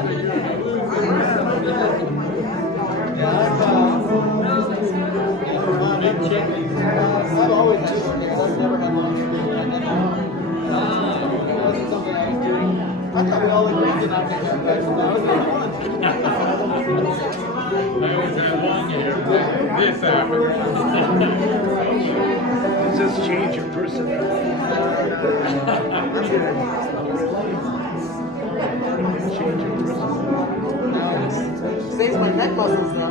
I've always been because I've never had lunch. I thought we all agreed that I could have vegetables. I always had long hair. This happened. Does this change your personality? Change your personality. Saves my neck muscles though.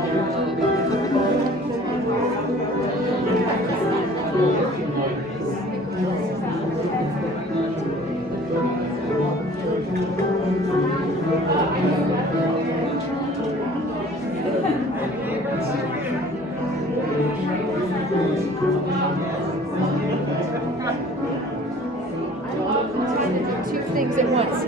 Trying to do two things at once.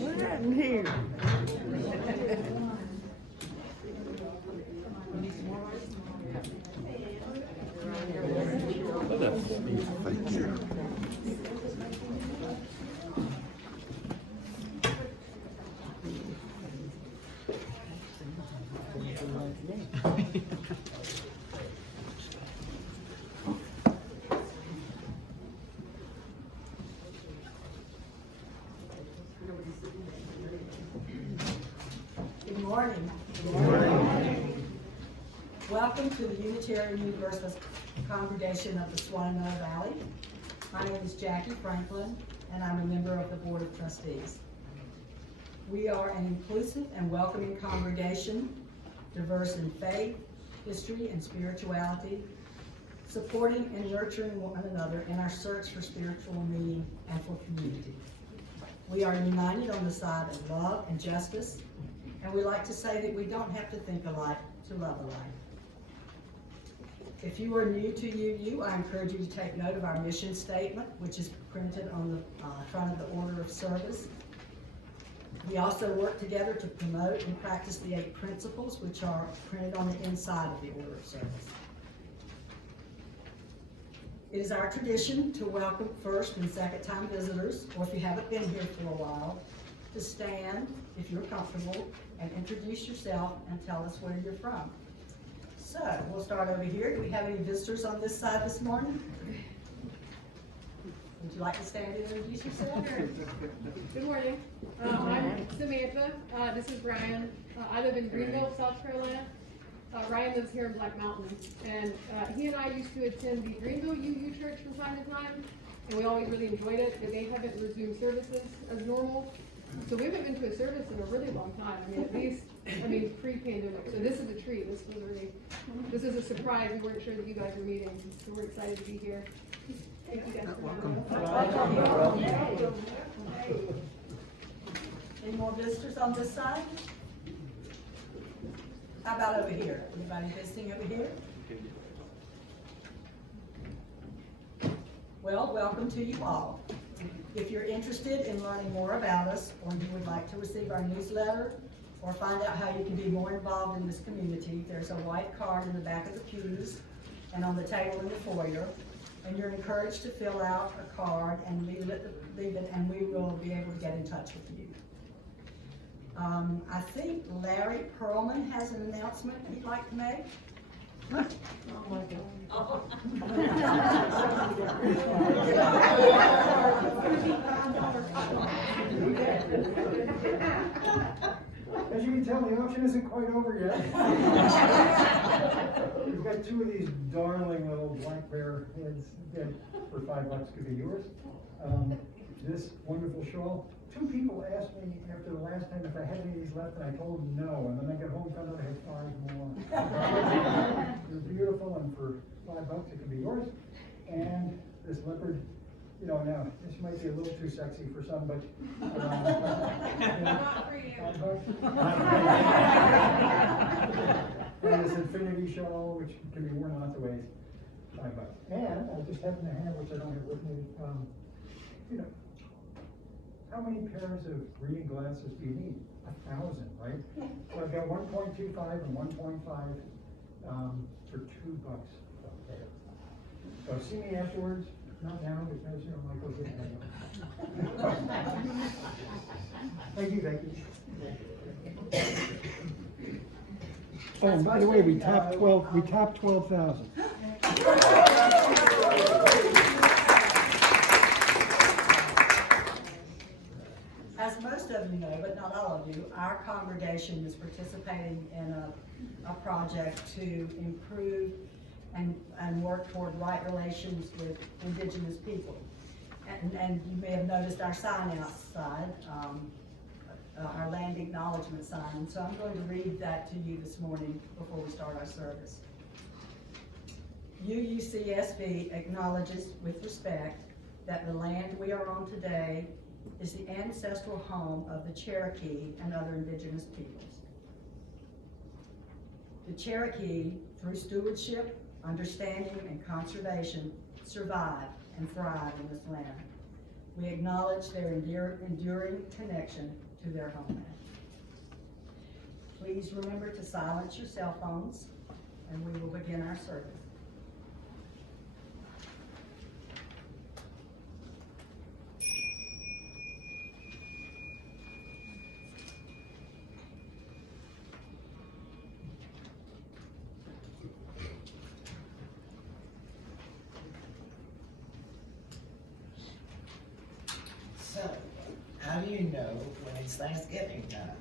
What happened here? Thank you. Good morning. Good morning. Welcome to the Unitarian Universalist Congregation of the Shenandoah Valley. My name is Jackie Franklin, and I'm a member of the Board of Trustees. We are an inclusive and welcoming congregation, diverse in faith, history, and spirituality, supporting and nurturing one another in our search for spiritual meaning and for community. We are united on the side of love and justice, and we like to say that we don't have to think alike to love alike. If you are new to UU, I encourage you to take note of our mission statement, which is printed on the front of the order of service. We also work together to promote and practice the 8 principles, which are printed on the inside of the order of service. It is our tradition to welcome first and second time visitors, or if you haven't been here for a while, to stand, if you're comfortable, and introduce yourself and tell us where you're from. So, we'll start over here. Do we have any visitors on this side this morning? Would you like to stand and introduce yourself? Sure. Good morning. I'm Samantha. This is Ryan. I live in Greenville, South Carolina. Ryan lives here in Black Mountain. And he and I used to attend the Greenville UU Church from time to time. And we always really enjoyed it. And they haven't resumed services as normal. So we haven't been to a service in a really long time. I mean, at least, pre-pandemic. So this is a treat. This is a surprise. We weren't sure that you guys were meeting. So we're excited to be here. Thank you guys for having us. Any more visitors on this side? How about over here? Anybody visiting over here? Well, welcome to you all. If you're interested in learning more about us, or you would like to receive our newsletter, or find out how you can be more involved in this community, there's a white card in the back of the pews and on the table in the foyer. And you're encouraged to fill out a card and leave it, and we will be able to get in touch with you. I think Larry Perlman has an announcement he'd like to make. Oh my God. As you can tell, the auction isn't quite over yet. We've got 2 of these darling little black bear heads that for $5 could be yours. This wonderful shawl. 2 people asked me after the last time if I had any left, and I told them no, and then I got home, found out I had 5 more. They're beautiful, and for $5 it can be yours. And this leopard, you know, now, this might be a little too sexy for some, but, Not for you. And this infinity shawl, which can be worn lots of ways, $5. And I just happen to have, which I don't have with me, you know, how many pairs of reading glasses do you need? 1,000, right? So I've got 1.25 and 1.5 for $2. So see me afterwards, not now, because, you know, Michael's getting Thank you, Becky. Oh, by the way, we topped 12,000. As most of you know, but not all of you, our congregation is participating in a project to improve and work toward right relations with Indigenous people. And you may have noticed our sign outside, our land acknowledgement sign. So I'm going to read that to you this morning before we start our service. UUCSB acknowledges with respect that the land we are on today is the ancestral home of the Cherokee and other indigenous peoples. The Cherokee, through stewardship, understanding, and conservation, survive and thrive in this land. We acknowledge their enduring connection to their homeland. Please remember to silence your cell phones, and we will begin our service. So, how do you know when it's Thanksgiving time?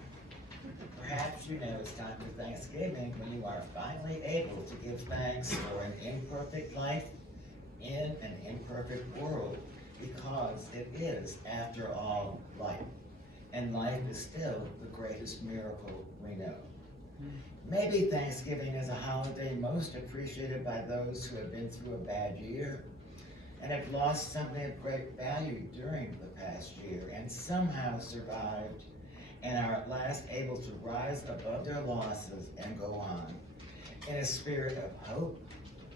Perhaps you know it's time for Thanksgiving when you are finally able to give thanks for an imperfect life in an imperfect world, because it is, after all, life. And life is still the greatest miracle we know. Maybe Thanksgiving is a holiday most appreciated by those who have been through a bad year and have lost something of great value during the past year and somehow survived and are at last able to rise above their losses and go on in a spirit of hope,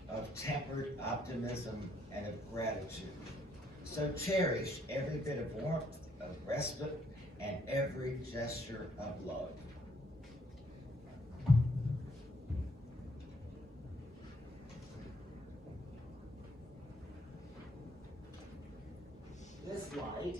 of tempered optimism, and of gratitude. So cherish every bit of warmth, of respite, and every gesture of love. This light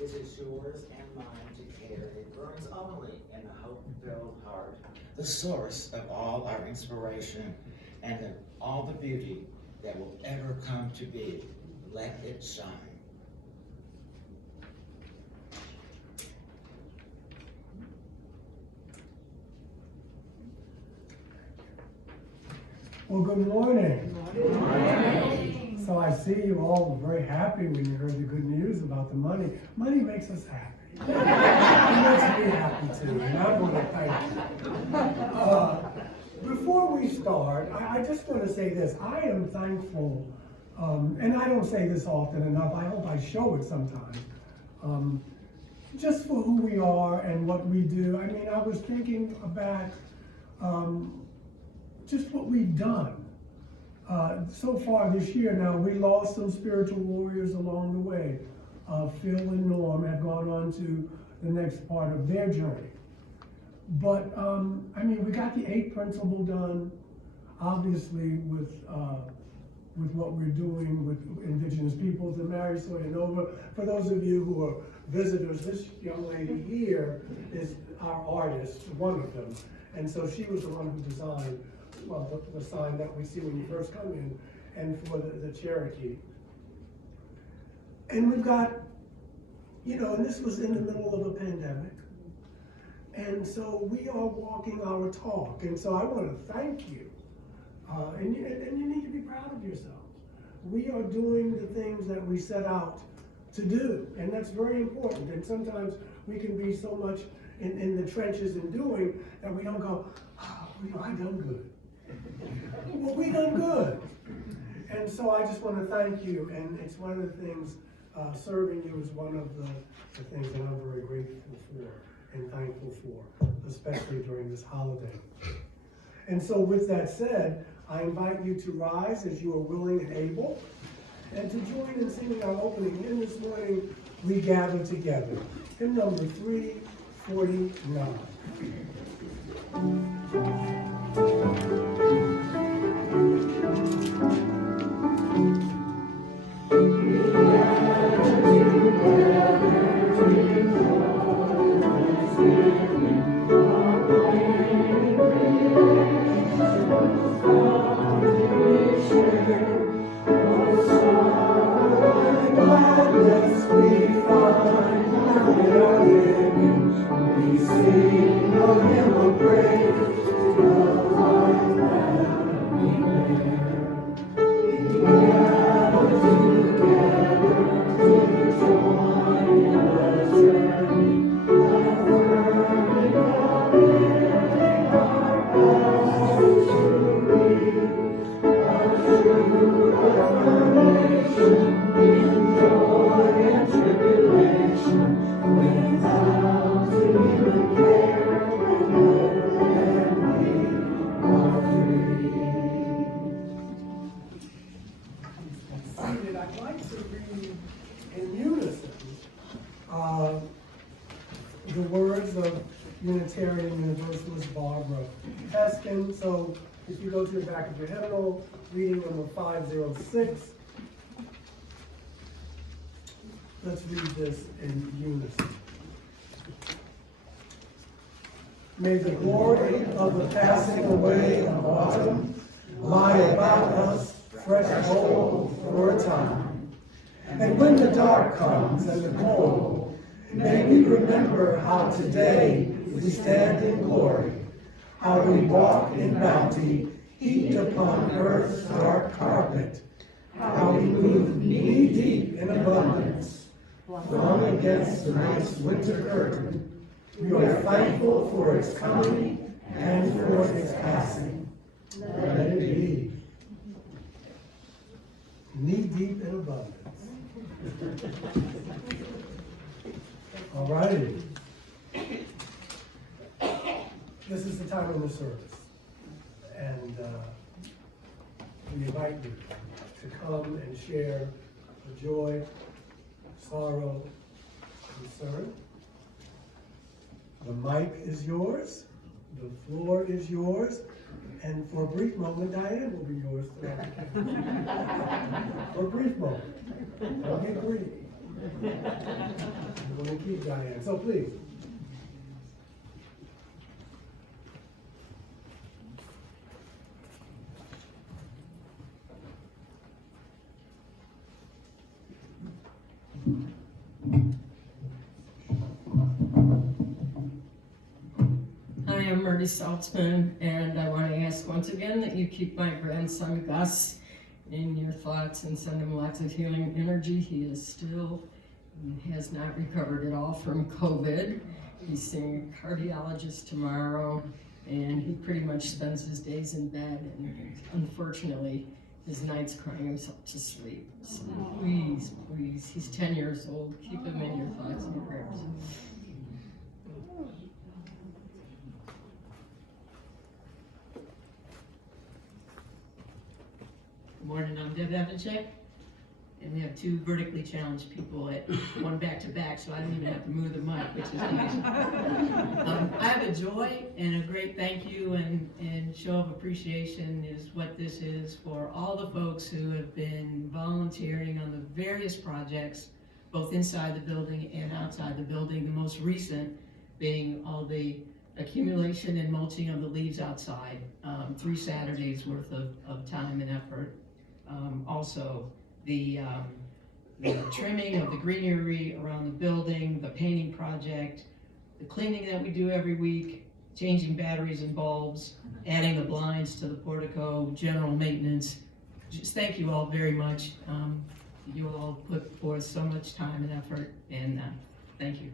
is yours and mine to carry. It burns only in the hope-filled heart, the source of all our inspiration and of all the beauty that will ever come to be. Let it shine. Well, good morning. Good morning. So I see you all very happy when you heard the good news about the money. Money makes us happy. It makes me happy too, and I want to thank you. Before we start, I just want to say this. I am thankful, and I don't say this often enough. I hope I show it sometimes. Just for who we are and what we do. I mean, I was thinking about just what we've done so far this year. Now, we lost some spiritual warriors along the way. Phil and Norm have gone on to the next part of their journey. But, I mean, we got the 8th principle done, obviously, with what we're doing with indigenous peoples and Mary Soyanova. For those of you who are visitors, this young lady here is our artist, one of them. And so she was the one who designed, well, the sign that we see when you first come in, and for the Cherokee. And we've got, you know, and this was in the middle of a pandemic. And so we are walking our talk. And so I want to thank you. And you need to be proud of yourselves. We are doing the things that we set out to do. And that's very important. And sometimes we can be so much in the trenches and doing, that we don't go, oh, I done good. Well, we done good. And so I just want to thank you, and it's one of the things, serving you is one of the things that I'm very grateful for and thankful for, especially during this holiday. And so with that said, I invite you to rise as you are willing and able, and to join in singing our opening hymn this morning, We Gather Together. Hymn number 349. I'd like to read in unison the words of Unitarian Universalist Barbara Peskin. So if you go to the back of your hymnal, reading number 506, let's read this in unison. May the glory of the passing away of autumn lie about us fresh gold for a time. And when the dark comes and the cold, may we remember how today we stand in glory, how we walk in bounty heaped upon earth's dark carpet, how we move knee-deep in abundance, flung against the night's winter curtain. We are thankful for its coming and for its passing. Let it be. Knee-deep in abundance. All righty. This is the time of the service. And we invite you to come and share the joy, sorrow, concern. The mic is yours, the floor is yours, and for a brief moment, Diane will be yours throughout the camp. For a brief moment. Don't get greedy. We're going to keep Diane, so please. Hi, I'm Marty Saltzman, and I want to ask once again that you keep my grandson Gus in your thoughts and send him lots of healing energy. He is still, has not recovered at all from COVID. He's seeing a cardiologist tomorrow, and he pretty much spends his days in bed, and unfortunately, his nights crying himself to sleep. So please, please, he's 10 years old. Keep him in your thoughts and prayers. Good morning, I'm Deb Evanchek, and we have two vertically challenged people at one back to back, so I don't even have to move the mic, which is nice. I have a joy and a great thank you and show of appreciation is what this is for all the folks who have been volunteering on the various projects, both inside the building and outside the building, the most recent being all the accumulation and mulching of the leaves outside, 3 Saturdays worth of time and effort. Also, the trimming of the greenery around the building, the painting project, the cleaning that we do every week, changing batteries and bulbs, adding the blinds to the portico, general maintenance. Just thank you all very much. You all put forth so much time and effort, and thank you.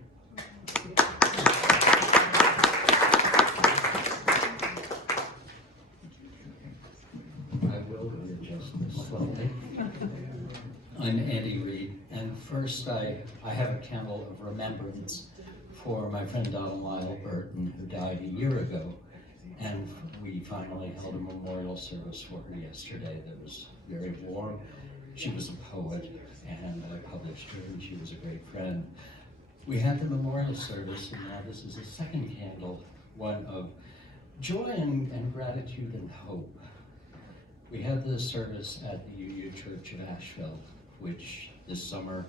I have a candle of remembrance for my friend Donald Lyle Burton, who died a year ago. And we finally held a memorial service for her yesterday that was very warm. She was a poet, and I published her, and she was a great friend. We had the memorial service, and now this is a second candle, one of joy and gratitude and hope. We had the service at the UU Church of Asheville, which this summer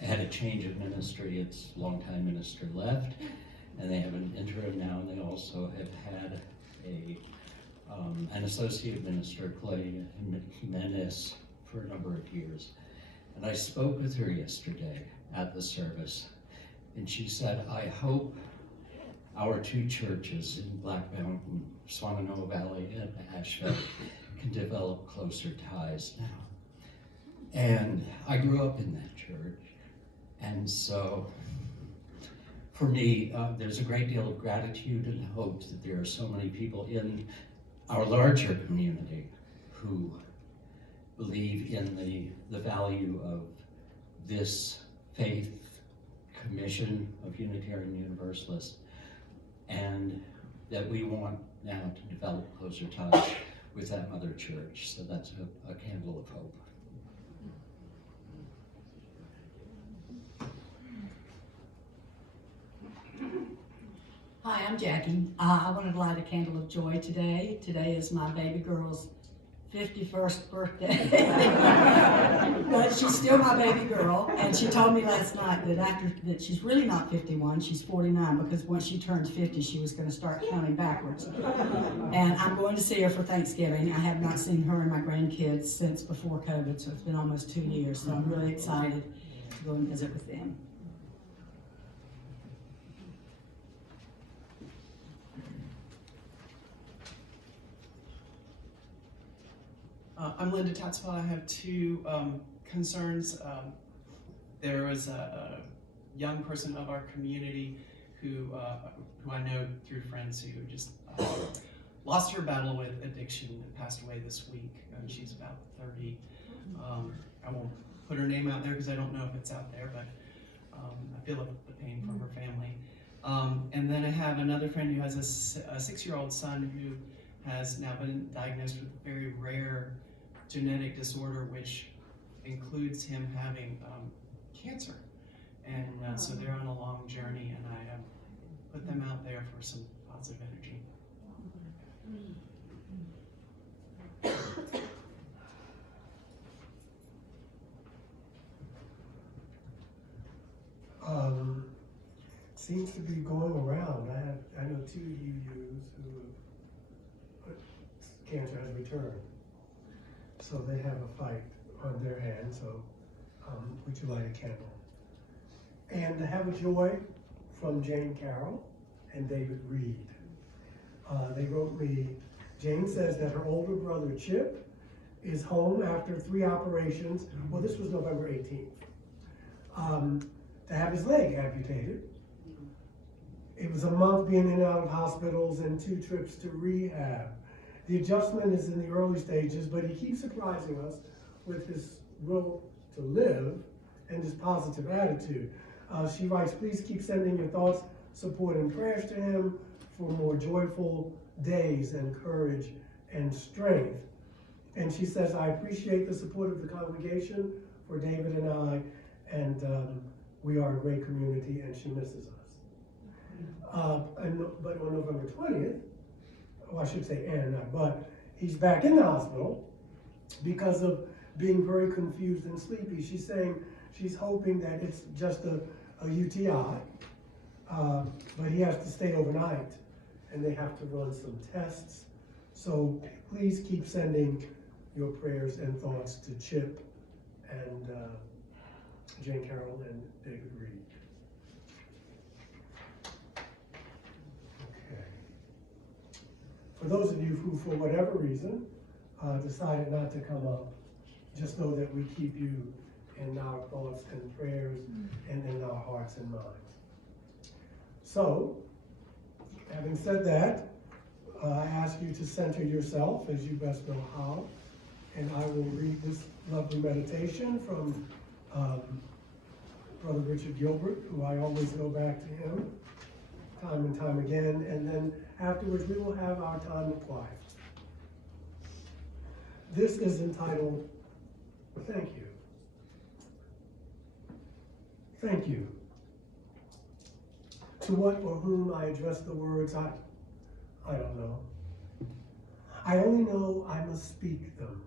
had a change of ministry. Its longtime minister left, and they have an interim now, and they also have had an associate minister, Claudia Jimenez, for a number of years. And I spoke with her yesterday at the service, and she said, I hope our two churches in Black Mountain, Swannanoa Valley, and Asheville can develop closer ties now. And I grew up in that church, and so for me, there's a great deal of gratitude and hope that there are so many people in our larger community who believe in the value of this faith commission of Unitarian Universalists, and that we want now to develop closer ties with that mother church. So that's a candle of hope. Hi, I'm Jackie. I wanted to light a candle of joy today. Today is my baby girl's 51st birthday. But she's still my baby girl, and she told me last night that she's really not 51, she's 49, because once she turns 50, she was going to start counting backwards. And I'm going to see her for Thanksgiving. I have not seen her and my grandkids since before COVID, so it's been almost 2 years, so I'm really excited to go and visit with them. I'm Linda Tatswell. I have two concerns. There was a young person of our community who I know through friends who just lost her battle with addiction and passed away this week. She's about 30. I won't put her name out there because I don't know if it's out there, but I feel the pain from her family. And then I have another friend who has a 6-year-old son who has now been diagnosed with a very rare genetic disorder, which includes him having cancer. And so they're on a long journey, and I put them out there for some positive energy. Seems to be going around. I know 2 UUs who cancer has returned. So they have a fight on their hands, so would you light a candle? And to have a joy from Jane Carroll and David Reed. They wrote me, Jane says that her older brother Chip is home after 3 operations. Well, this was November 18th. To have his leg amputated. It was a month being in and out of hospitals and 2 trips to rehab. The adjustment is in the early stages, but he keeps surprising us with his will to live and his positive attitude. She writes, please keep sending your thoughts, support, and prayers to him for more joyful days and courage and strength. And she says, I appreciate the support of the congregation for David and I, and we are a great community, and she misses us. But on November 20th, well, I should say but he's back in the hospital because of being very confused and sleepy. She's saying she's hoping that it's just a UTI, but he has to stay overnight, and they have to run some tests. So please keep sending your prayers and thoughts to Chip and Jane Carroll and David Reed. For those of you who, for whatever reason, decided not to come up, just know that we keep you in our thoughts and prayers and in our hearts and minds. So, having said that, I ask you to center yourself as you best know how, and I will read this lovely meditation from Brother Richard Gilbert, who I always go back to him time and time again, and then afterwards we will have our time of quiet. This is entitled, Thank You. Thank you. To what or whom I address the words, I don't know. I only know I must speak them.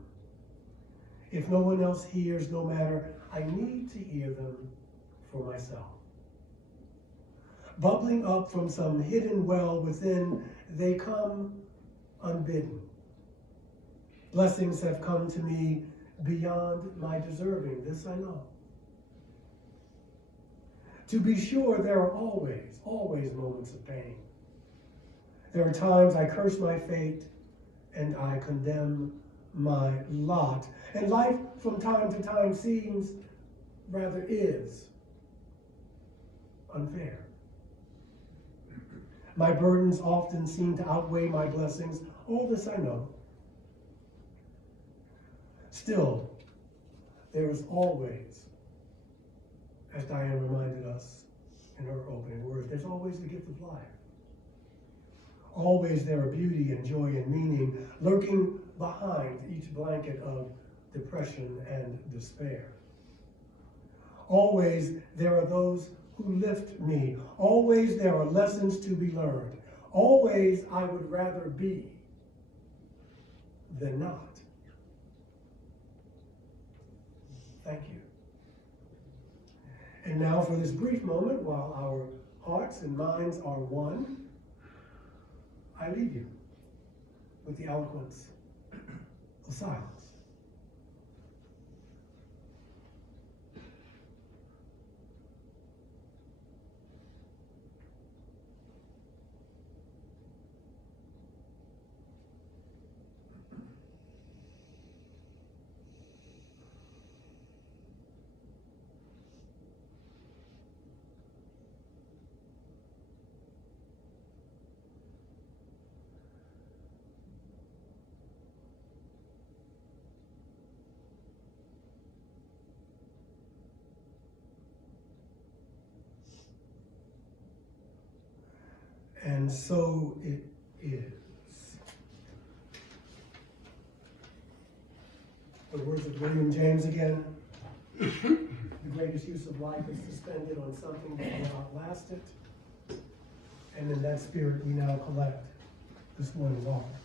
If no one else hears, no matter, I need to hear them for myself. Bubbling up from some hidden well within, they come unbidden. Blessings have come to me beyond my deserving, this I know. To be sure, there are always moments of pain. There are times I curse my fate and I condemn my lot. And life from time to time seems, rather is, unfair. My burdens often seem to outweigh my blessings. All this I know. Still, there is always, as Diane reminded us in her opening words, there's always the gift of life. Always there are beauty and joy and meaning lurking behind each blanket of depression and despair. Always there are those who lift me. Always there are lessons to be learned. Always I would rather be than not. Thank you. And now for this brief moment, while our hearts and minds are one, I leave you with the eloquence of silence. And so it is. The words of William James again. The greatest use of life is to spend it on something that will outlast it. And in that spirit we now collect this morning's offering.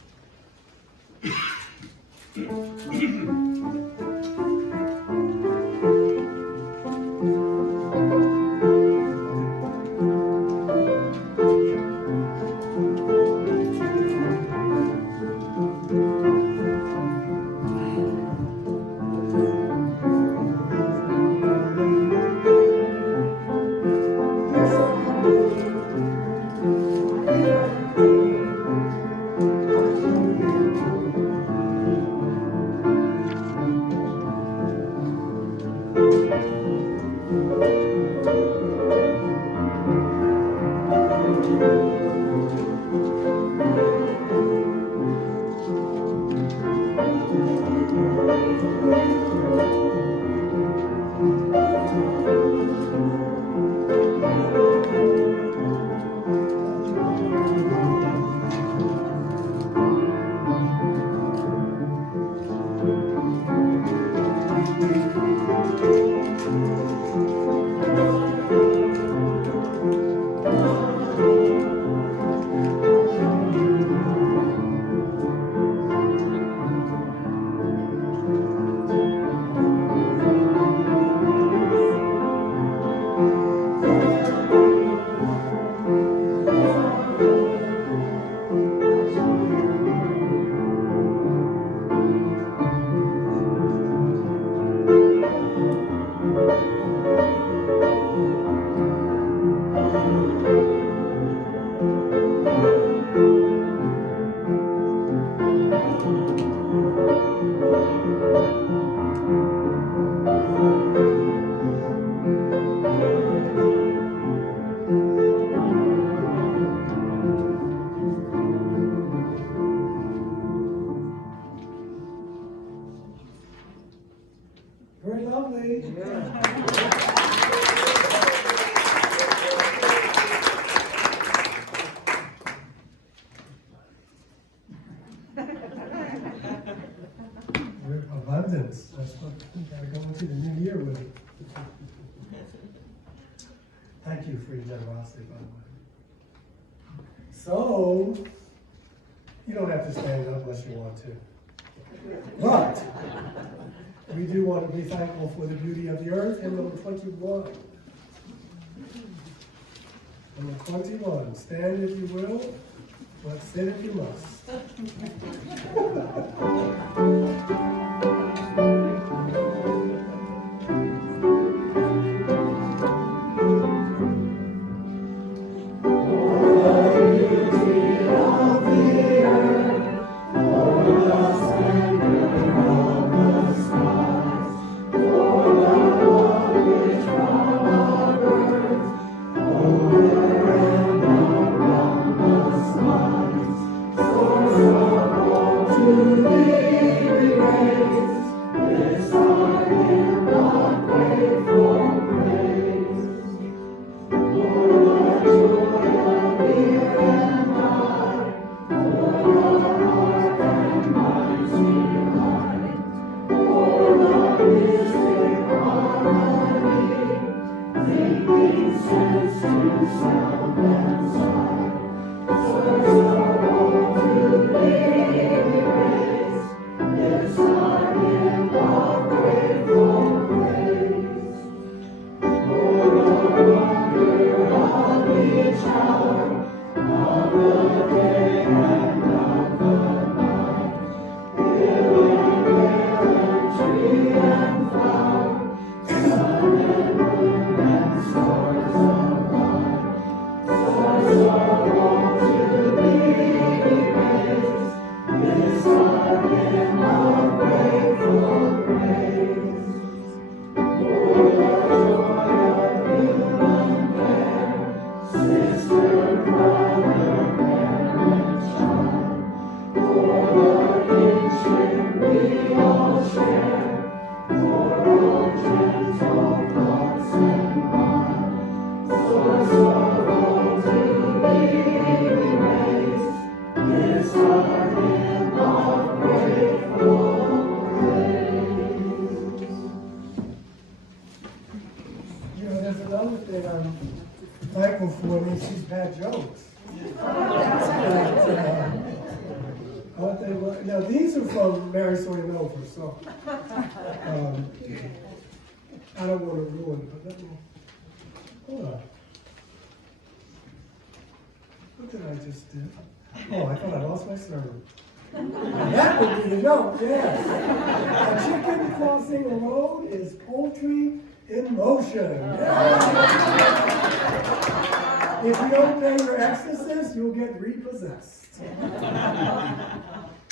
Very lovely. Yeah. for your generosity, by the way. So, you don't have to stand up unless you want to. But, we do want to be thankful for the beauty of the earth. Hymn number 21. Number 21. Stand if you will, but sit if you must. There's another thing I'm thankful for. I mean, she's bad jokes. Now, these are from Mary Soyanova, so I don't want to ruin it, but let me, hold on. What did I just do? Oh, I thought I lost my sermon. That would be the joke, yes. A chicken crossing a road is poultry in motion. If you don't pay your exorcist, you'll get repossessed.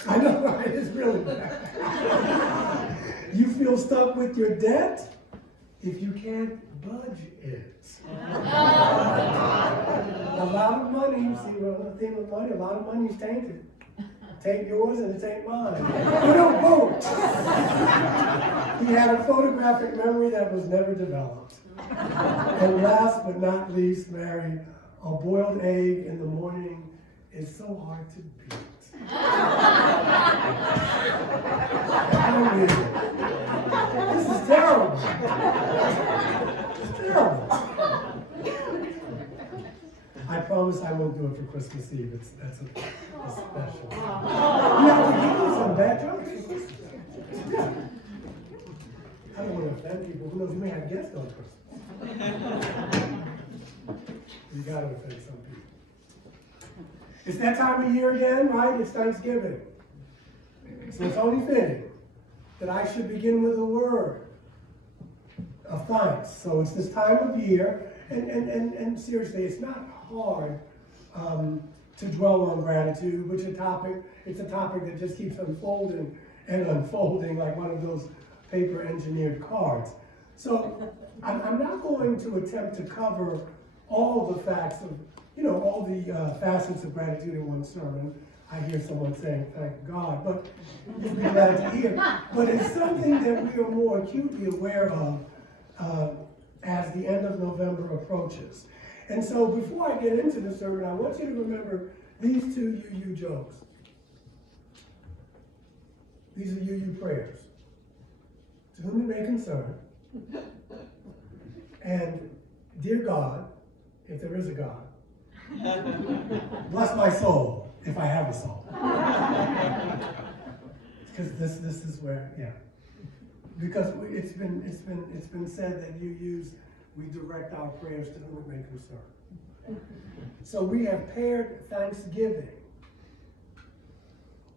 I know, right? It's really bad. You feel stuck with your debt if you can't budge it. A lot of money, you see, the thing with money, a lot of money is tainted. It ain't yours and it ain't mine. We don't vote. He had a photographic memory that was never developed. And last but not least, Mary, a boiled egg in the morning is so hard to beat. I don't need it. This is terrible. It's terrible. I promise I won't do it for Christmas Eve. That's a special. You have to give me some bad jokes. Yeah. I don't want to offend people. Who knows? You may have guests on Christmas. You got to offend some people. It's that time of year again, right? It's Thanksgiving. So it's only fitting that I should begin with a word of thanks. So it's this time of year, and seriously, it's not hard to dwell on gratitude, which it's a topic that just keeps unfolding and unfolding like one of those paper engineered cards. So I'm not going to attempt to cover all the facts of, all the facets of gratitude in one sermon. I hear someone saying, thank God, but you'll be glad to hear. But it's something that we are more acutely aware of as the end of November approaches. And so before I get into the sermon, I want you to remember these two you jokes. These are you prayers. To whom it may concern. And dear God, if there is a God. Bless my soul, if I have a soul. Because this is where, yeah. Because it's been said that we direct our prayers to whom it may concern. So we have paired Thanksgiving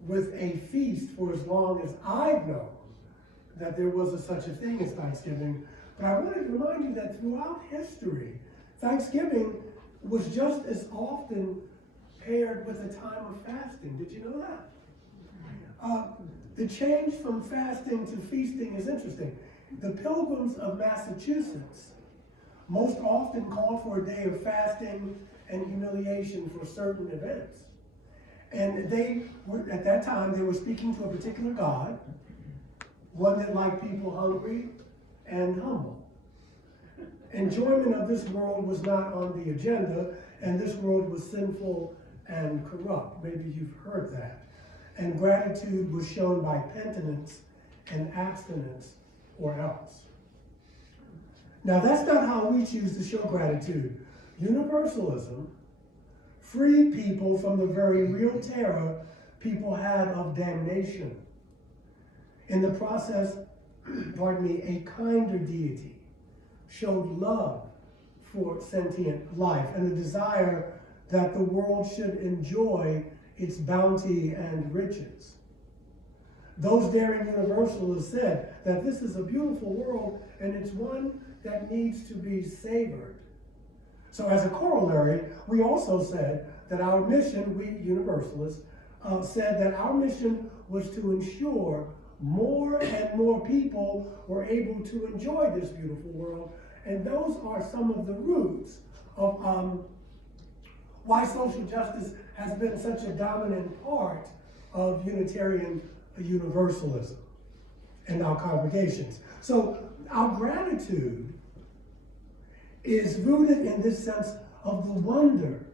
with a feast for as long as I've known that there was such a thing as Thanksgiving. But I want to remind you that throughout history, Thanksgiving was just as often paired with a time of fasting. Did you know that? The change from fasting to feasting is interesting. The Pilgrims of Massachusetts most often called for a day of fasting and humiliation for certain events. And at that time, they were speaking to a particular God, one that liked people hungry and humble. Enjoyment of this world was not on the agenda, and this world was sinful and corrupt. Maybe you've heard that. And gratitude was shown by penitence and abstinence or else. Now, that's not how we choose to show gratitude. Universalism freed people from the very real terror people had of damnation. In the process, a kinder deity showed love for sentient life and a desire that the world should enjoy its bounty and riches. Those daring universalists said that this is a beautiful world and it's one that needs to be savored. So as a corollary, we also said that our mission, we universalists, said that our mission was to ensure more and more people were able to enjoy this beautiful world. And those are some of the roots of why social justice has been such a dominant part of Unitarian Universalism in our congregations. So our gratitude is rooted in this sense of the wonder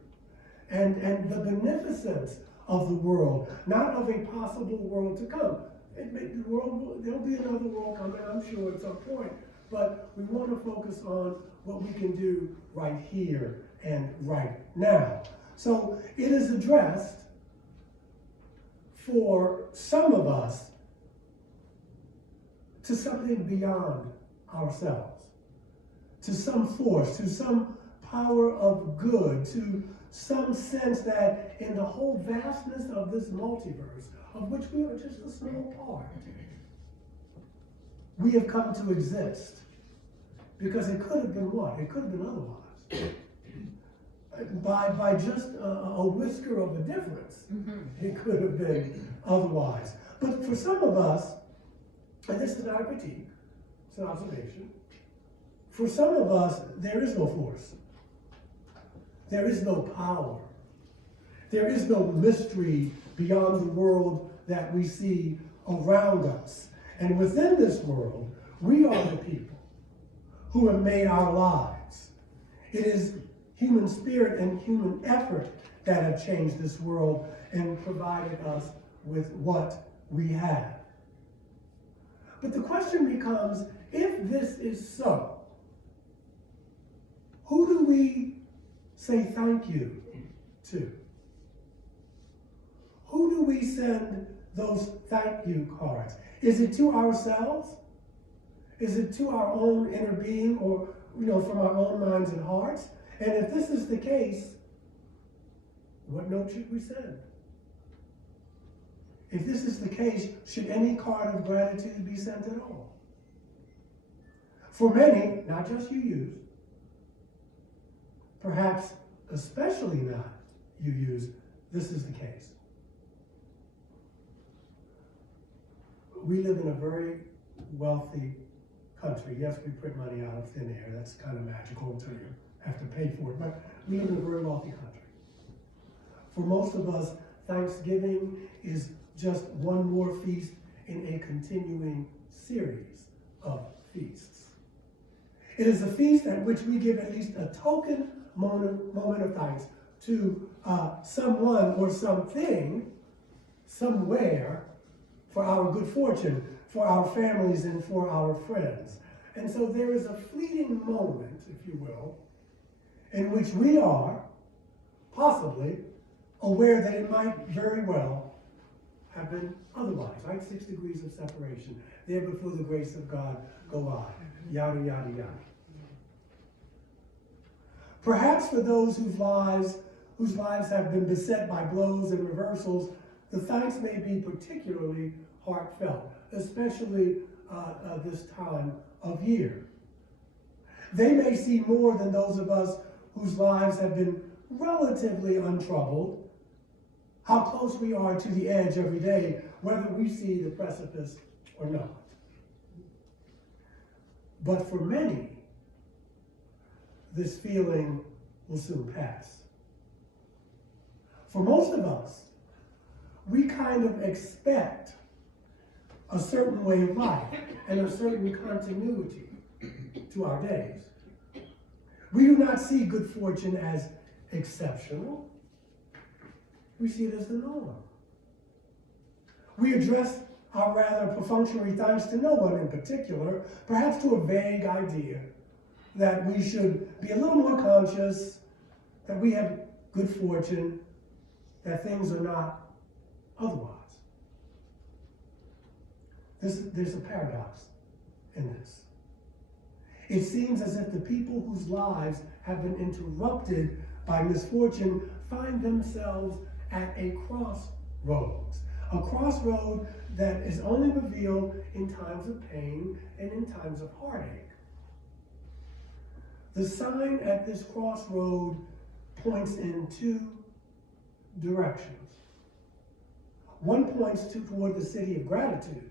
and the beneficence of the world, not of a possible world to come. There'll be another world coming, I'm sure, at some point, but we want to focus on what we can do right here and right now. So it is addressed for some of us to something beyond ourselves, to some force, to some power of good, to some sense that in the whole vastness of this multiverse, of which we are just a small part, we have come to exist. Because it could have been what? It could have been otherwise. By just a whisker of a difference, it could have been otherwise. But for some of us, and this is not a critique, it's an observation, for some of us, there is no force. There is no power. There is no mystery beyond the world that we see around us. And within this world, we are the people who have made our lives. It is human spirit and human effort that have changed this world and provided us with what we have. But the question becomes, if this is so, who do we say thank you to? Who do we send those thank you cards? Is it to ourselves? Is it to our own inner being, or from our own minds and hearts? And if this is the case, what note should we send? If this is the case, should any card of gratitude be sent at all? For many, not just you, perhaps especially not you, this is the case. We live in a very wealthy country. Yes, we print money out of thin air. That's kind of magical until you have to pay for it. But we live in a very wealthy country. For most of us, Thanksgiving is just one more feast in a continuing series of feasts. It is a feast at which we give at least a token moment of thanks to someone or something, somewhere, for our good fortune, for our families, and for our friends. And so there is a fleeting moment, if you will, in which we are possibly aware that it might very well have been otherwise, right? 6 degrees of separation. There before the grace of God go I. Yada, yada, yada. Perhaps for those whose lives have been beset by blows and reversals, the thanks may be particularly heartfelt, especially this time of year. They may see more than those of us whose lives have been relatively untroubled, how close we are to the edge every day, whether we see the precipice or not. But for many, this feeling will soon pass. For most of us, we kind of expect a certain way of life and a certain continuity to our days. We do not see good fortune as exceptional. We see it as the norm. We address our rather perfunctory thanks to no one in particular, perhaps to a vague idea that we should be a little more conscious that we have good fortune, that things are not otherwise. There's a paradox in this. It seems as if the people whose lives have been interrupted by misfortune find themselves at a crossroads. A crossroad that is only revealed in times of pain and in times of heartache. The sign at this crossroad points in 2 directions. One points toward the city of gratitude,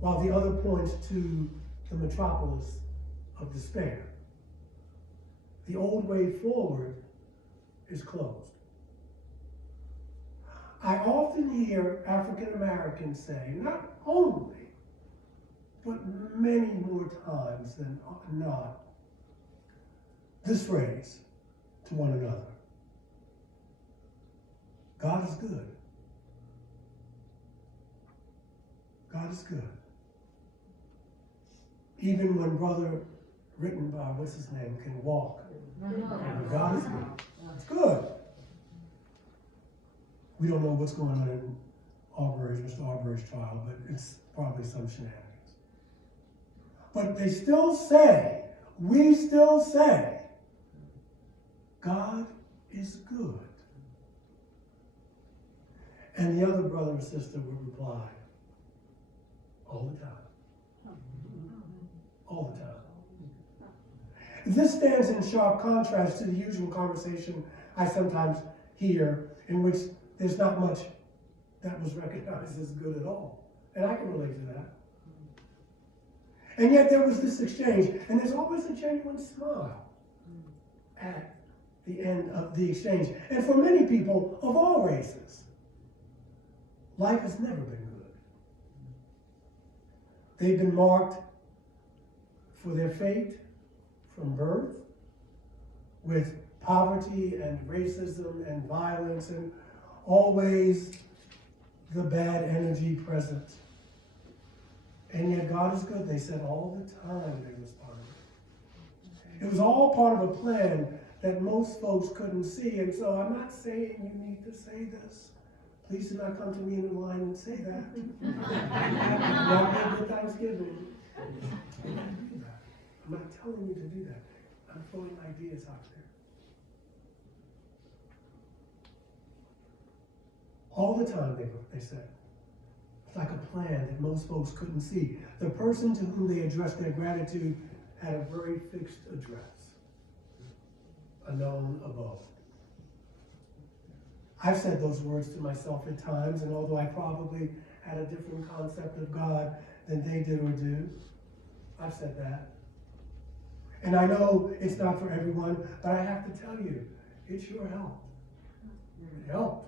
while the other points to the metropolis of despair. The old way forward is closed. I often hear African Americans say, not only, but many more times than not, this phrase to one another: God is good. God is good. Even when brother, written by what's his name, can walk. God is good. It's good. We don't know what's going on in Mr. Arbery's trial, but it's probably some shenanigans. But they still say, we still say, God is good. And the other brother or sister would reply, all the time. All the time. This stands in sharp contrast to the usual conversation I sometimes hear in which there's not much that was recognized as good at all. And I can relate to that. And yet there was this exchange, and there's always a genuine smile at the end of the exchange. And for many people of all races, life has never been good. They've been marked for their fate from birth with poverty and racism and violence and always the bad energy present. And yet God is good, they said all the time they responded. It was all part of a plan that most folks couldn't see. And so I'm not saying you need to say this. Please do not come to me in the line and say that. Not have good Thanksgiving. I'm not telling you to do that. I'm throwing ideas out there. All the time, they said. It's like a plan that most folks couldn't see. The person to whom they addressed their gratitude had a very fixed address, a known abode. I've said those words to myself at times, and although I probably had a different concept of God than they did or do, I've said that. And I know it's not for everyone, but I have to tell you, it sure helped. It helped.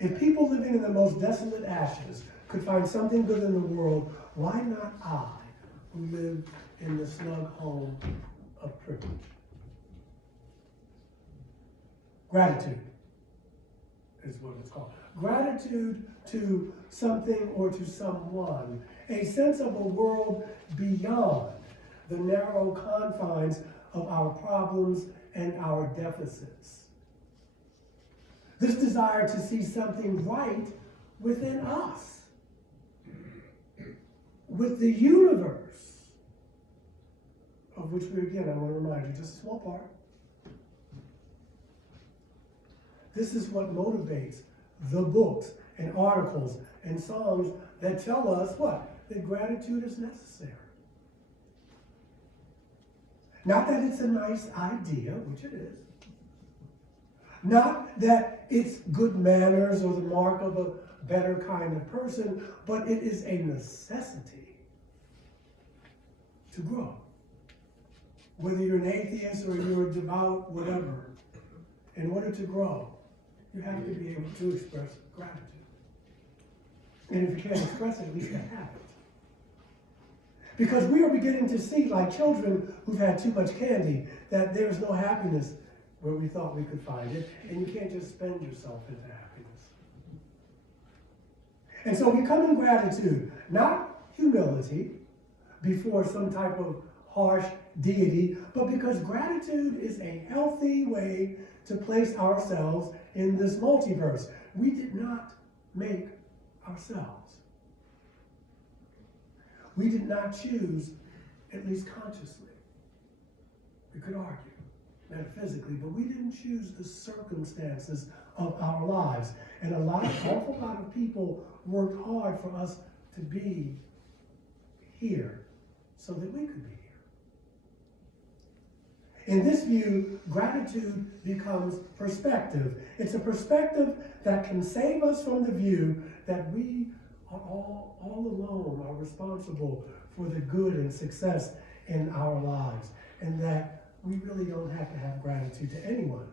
If people living in the most desolate ashes could find something good in the world, why not I, who live in the snug home of privilege? Gratitude is what it's called. Gratitude to something or to someone. A sense of a world beyond the narrow confines of our problems and our deficits. This desire to see something right within us, with the universe, of which we, again, I want to remind you, just a small part. This is what motivates the books and articles and songs that tell us what? That gratitude is necessary. Not that it's a nice idea, which it is. Not that it's good manners or the mark of a better kind of person, but it is a necessity to grow. Whether you're an atheist or you're a devout, whatever, in order to grow, you have to be able to express gratitude. And if you can't express it, at least to have it. Because we are beginning to see, like children who've had too much candy, that there's no happiness where we thought we could find it, and you can't just spend yourself into happiness. And so we come in gratitude, not humility before some type of harsh deity, but because gratitude is a healthy way to place ourselves in this multiverse. We did not make ourselves. We did not choose, at least consciously. We could argue metaphysically, but we didn't choose the circumstances of our lives. And an awful lot of people worked hard for us to be here so that we could be here. In this view, gratitude becomes perspective. It's a perspective that can save us from the view that we are all alone are responsible for the good and success in our lives, and that we really don't have to have gratitude to anyone.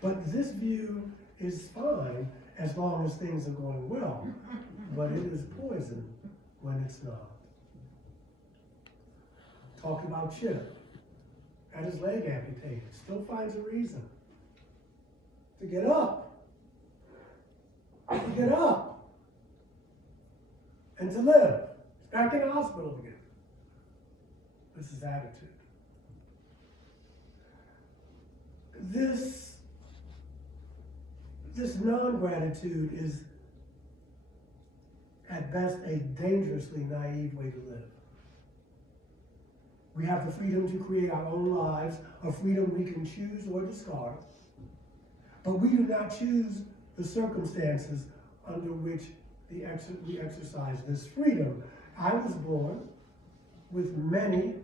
But this view is fine as long as things are going well, but it is poison when it's not. Talked about Chip. Had his leg amputated, still finds a reason to get up, and to live. He's back in the hospital again. This is attitude. This non-gratitude is, at best, a dangerously naive way to live. We have the freedom to create our own lives, a freedom we can choose or discard, but we do not choose the circumstances under which we exercise this freedom. I was born with many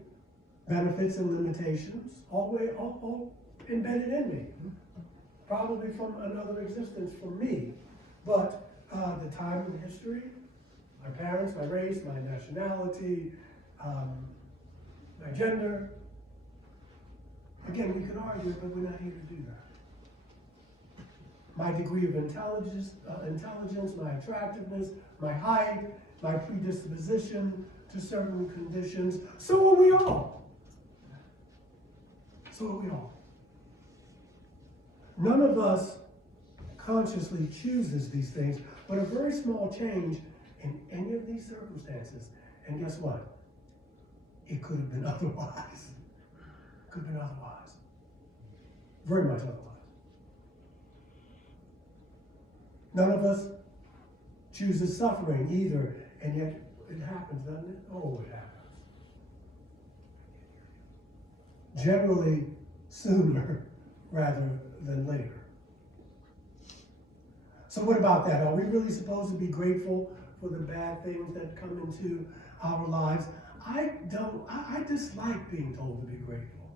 benefits and limitations, all embedded in me, probably from another existence for me. But the time in history, my parents, my race, my nationality, my gender. Again, we could argue it, but we're not here to do that. My degree of intelligence, my attractiveness, my height, my predisposition to certain conditions. So are we all. None of us consciously chooses these things, but a very small change in any of these circumstances. And guess what? It could have been otherwise. Could have been otherwise. Very much otherwise. None of us chooses suffering either, and yet it happens, doesn't it? Oh, it happens. Generally sooner rather than later. So what about that? Are we really supposed to be grateful for the bad things that come into our lives? I dislike being told to be grateful.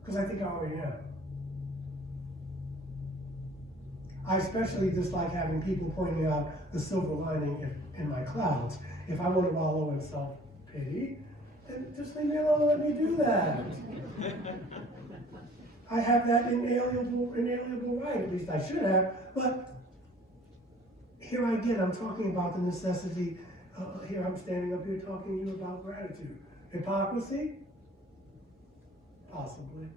Because I think I already am. I especially dislike having people pointing out the silver lining in my clouds. If I want to wallow in self-pity, then just leave me alone and let me do that. I have that inalienable right, at least I should have, but here again, I'm talking about the necessity. Here I'm standing up here talking to you about gratitude. Hypocrisy? Possibly.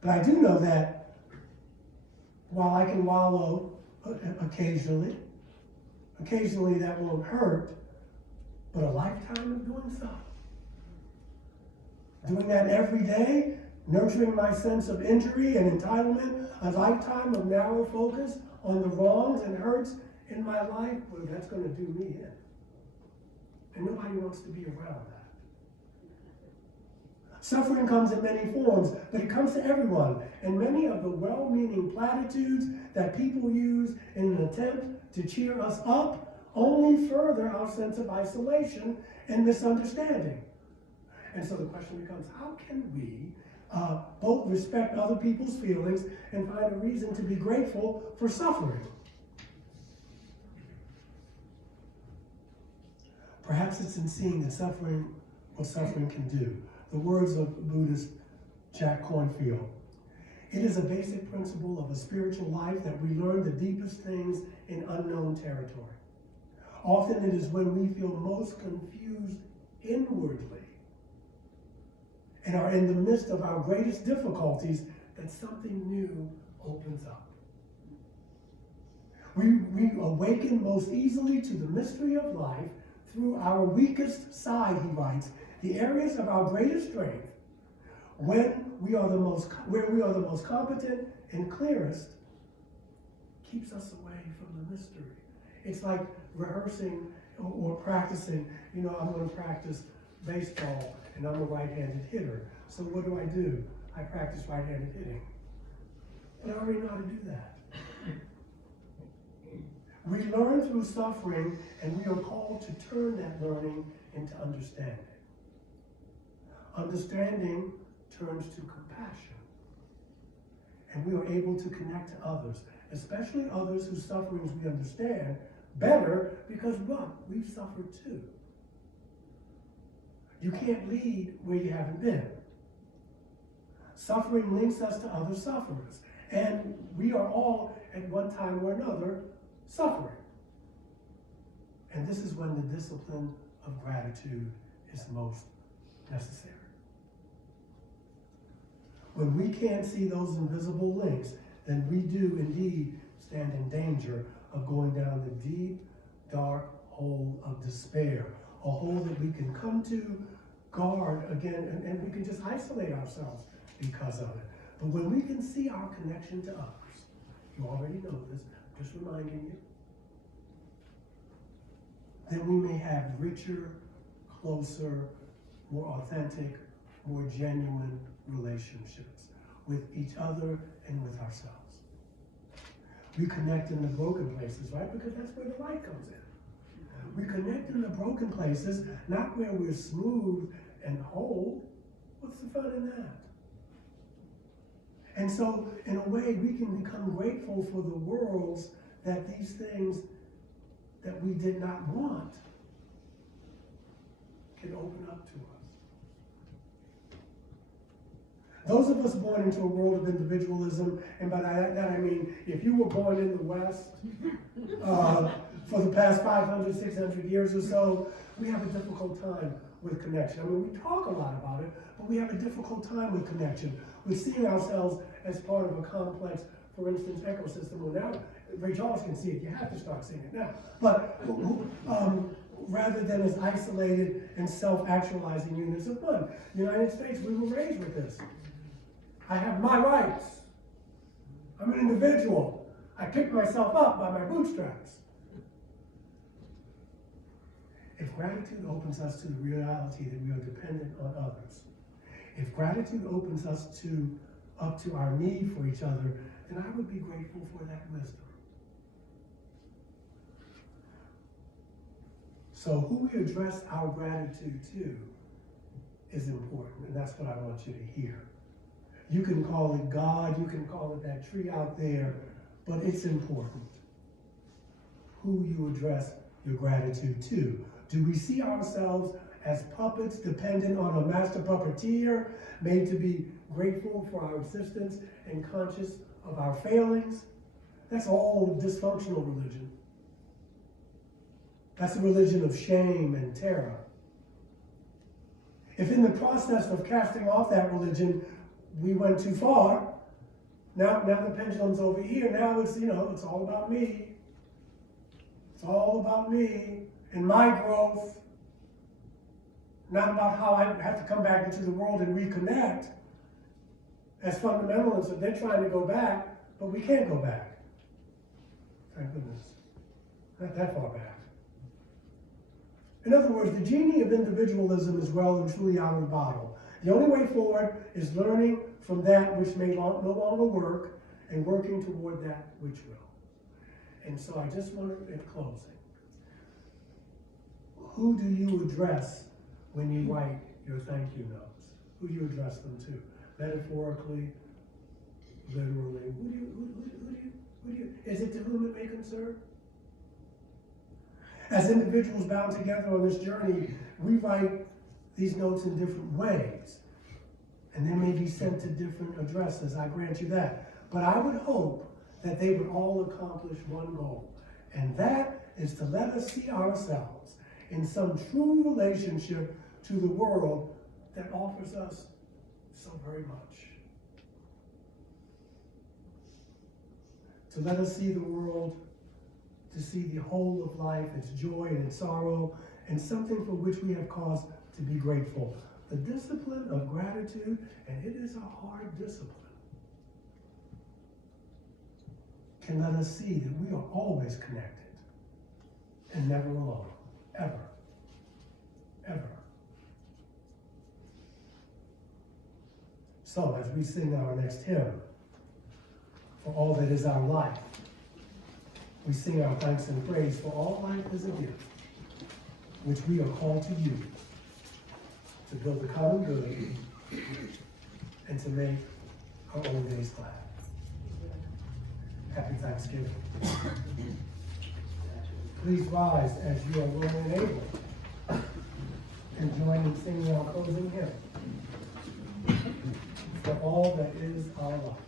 But I do know that while I can wallow occasionally that won't hurt, but a lifetime of doing so. Doing that every day, nurturing my sense of injury and entitlement, a lifetime of narrow focus on the wrongs and hurts in my life, well, that's going to do me in. And nobody wants to be around that. Suffering comes in many forms, but it comes to everyone. And many of the well-meaning platitudes that people use in an attempt to cheer us up only further our sense of isolation and misunderstanding. And so the question becomes, how can we both respect other people's feelings and find a reason to be grateful for suffering? Perhaps it's in seeing that what suffering can do. The words of Buddhist Jack Kornfield. It is a basic principle of a spiritual life that we learn the deepest things in unknown territory. Often it is when we feel most confused inwardly and are in the midst of our greatest difficulties that something new opens up. We awaken most easily to the mystery of life through our weakest side, he writes, the areas of our greatest strength, where we are the most competent and clearest, keeps us away from the mystery. It's like rehearsing or practicing. You know, I'm going to practice baseball and I'm a right-handed hitter. So what do? I practice right-handed hitting. But I already know how to do that. We learn through suffering, and we are called to turn that learning into understanding. Understanding turns to compassion. And we are able to connect to others, especially others whose sufferings we understand better because, what? We've suffered too. You can't lead where you haven't been. Suffering links us to other sufferers. And we are all, at one time or another, suffering. And this is when the discipline of gratitude is most necessary. When we can't see those invisible links, then we do indeed stand in danger of going down the deep, dark hole of despair, a hole that we can come to, guard again, and we can just isolate ourselves because of it. But when we can see our connection to others, you already know this, just reminding you, then we may have richer, closer, more authentic, more genuine relationships with each other and with ourselves. We connect in the broken places, right? Because that's where the light comes in. We connect in the broken places, not where we're smooth and whole. What's the fun in that? And so, in a way, we can become grateful for the worlds that these things that we did not want can open up to us. Those of us born into a world of individualism, and by that I mean, if you were born in the West for the past 500, 600 years or so, we have a difficult time with connection. I mean, we talk a lot about it, but we have a difficult time with connection, with seeing ourselves as part of a complex, for instance, ecosystem. Well, now, Ray Charles can see it. You have to start seeing it now. But rather than as isolated and self-actualizing units of one. The United States, we were raised with this. I have my rights. I'm an individual. I pick myself up by my bootstraps. If gratitude opens us to the reality that we are dependent on others, if gratitude opens us up to our need for each other, then I would be grateful for that wisdom. So who we address our gratitude to is important, and that's what I want you to hear. You can call it God, you can call it that tree out there, but it's important who you address your gratitude to. Do we see ourselves as puppets dependent on a master puppeteer, made to be grateful for our existence and conscious of our failings? That's all dysfunctional religion. That's a religion of shame and terror. If in the process of casting off that religion, we went too far, now the pendulum's over here, now it's, it's all about me. It's all about me and my growth. not about how I have to come back into the world and reconnect. As fundamentalists, they're trying to go back, but we can't go back. Thank goodness. Not that far back. In other words, the genie of individualism is well and truly out of the bottle. The only way forward is learning from that which may no longer work and working toward that which will. And so I just want to, in closing, who do you address when you write your thank you notes? Who do you address them to? Metaphorically, literally, who do you, is it to whom it may concern? As individuals bound together on this journey, we write these notes in different ways. And they may be sent to different addresses, I grant you that. But I would hope that they would all accomplish one goal. And that is to let us see ourselves in some true relationship to the world that offers us so very much. To let us see the world, to see the whole of life, its joy and its sorrow, and something for which we have cause to be grateful. The discipline of gratitude, and it is a hard discipline, can let us see that we are always connected and never alone, ever, ever. So as we sing our next hymn, For All That Is Our Life, we sing our thanks and praise for all life is a gift, which we are called to use to build the common good and to make our own days glad. Happy Thanksgiving. Please rise as you are willing and able and join in singing our closing hymn, For All That Is Our Life.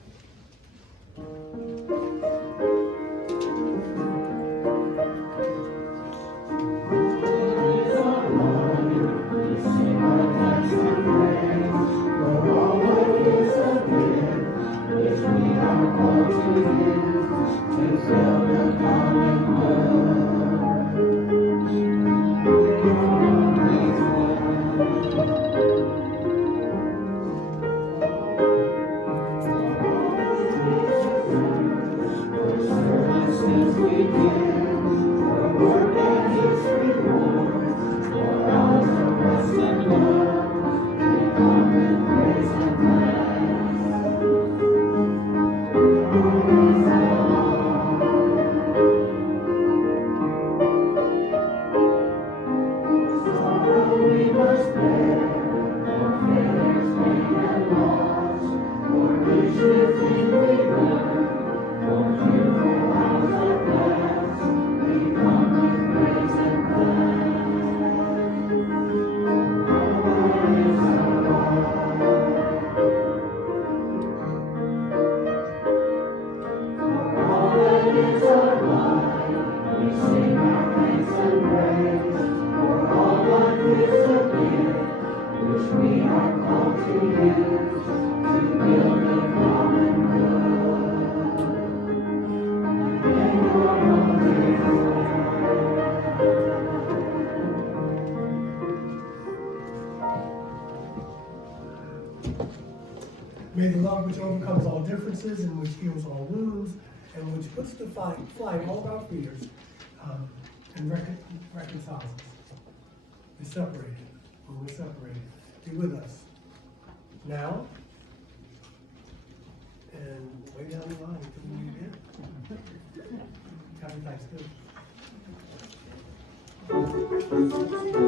May the love which overcomes all differences and which heals all wounds and which puts to flight all of our fears and reconciles us. Be separated when we're separated. Be with us now and way down the line until we meet again. Happy Thanksgiving.